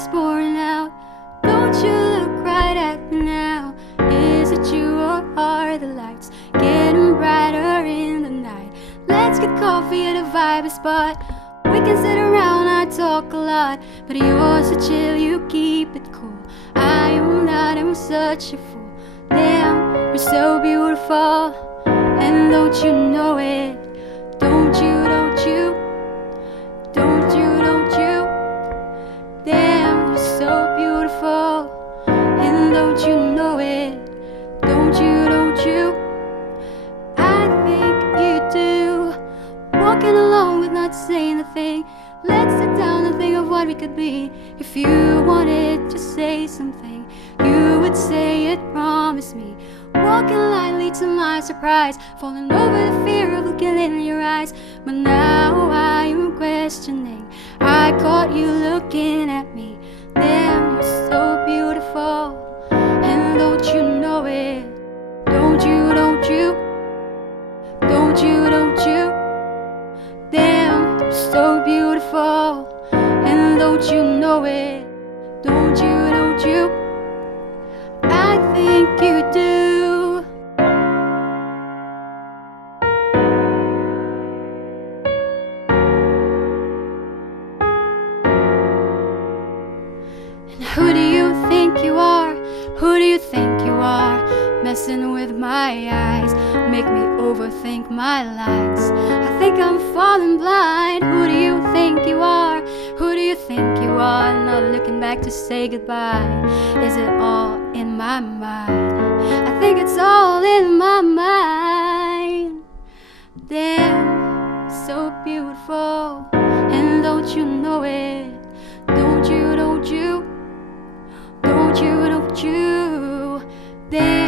lights pouring out. Don't you look right at me now. Is it you or are the lights getting brighter in the night? Let's get coffee at a vibey spot. We can sit around, I talk a lot, but you're so chill, you keep it cool. I am not, I'm such a fool. Damn, you're so beautiful, and don't you know it? Don't you, don't you, don't you, don't you? Damn, you're so beautiful, and don't you know it? Don't you, don't you? I think you do. Walking along with not saying a thing. Let's sit down and think of what we could be. If you wanted to say something, you would say it, promise me. Walking lightly to my surprise, falling over the fear of looking in your eyes. But now I am questioning. I caught you looking at me. Damn, you're so beautiful, and don't you know it? Don't you, don't you? Don't you, don't you? Damn, you're so beautiful, and don't you know it? Don't you, don't you? I think you do. And who do you think you are? Who do you think you are? Messing with my eyes, make me overthink my lines. I think I'm falling blind. Who do you think you are? Who do you think you are? Not looking back to say goodbye. Is it all in my mind? I think it's all in my mind. Damn, so beautiful, and don't you know it? Don't you, don't you? Don't you, don't you? Damn.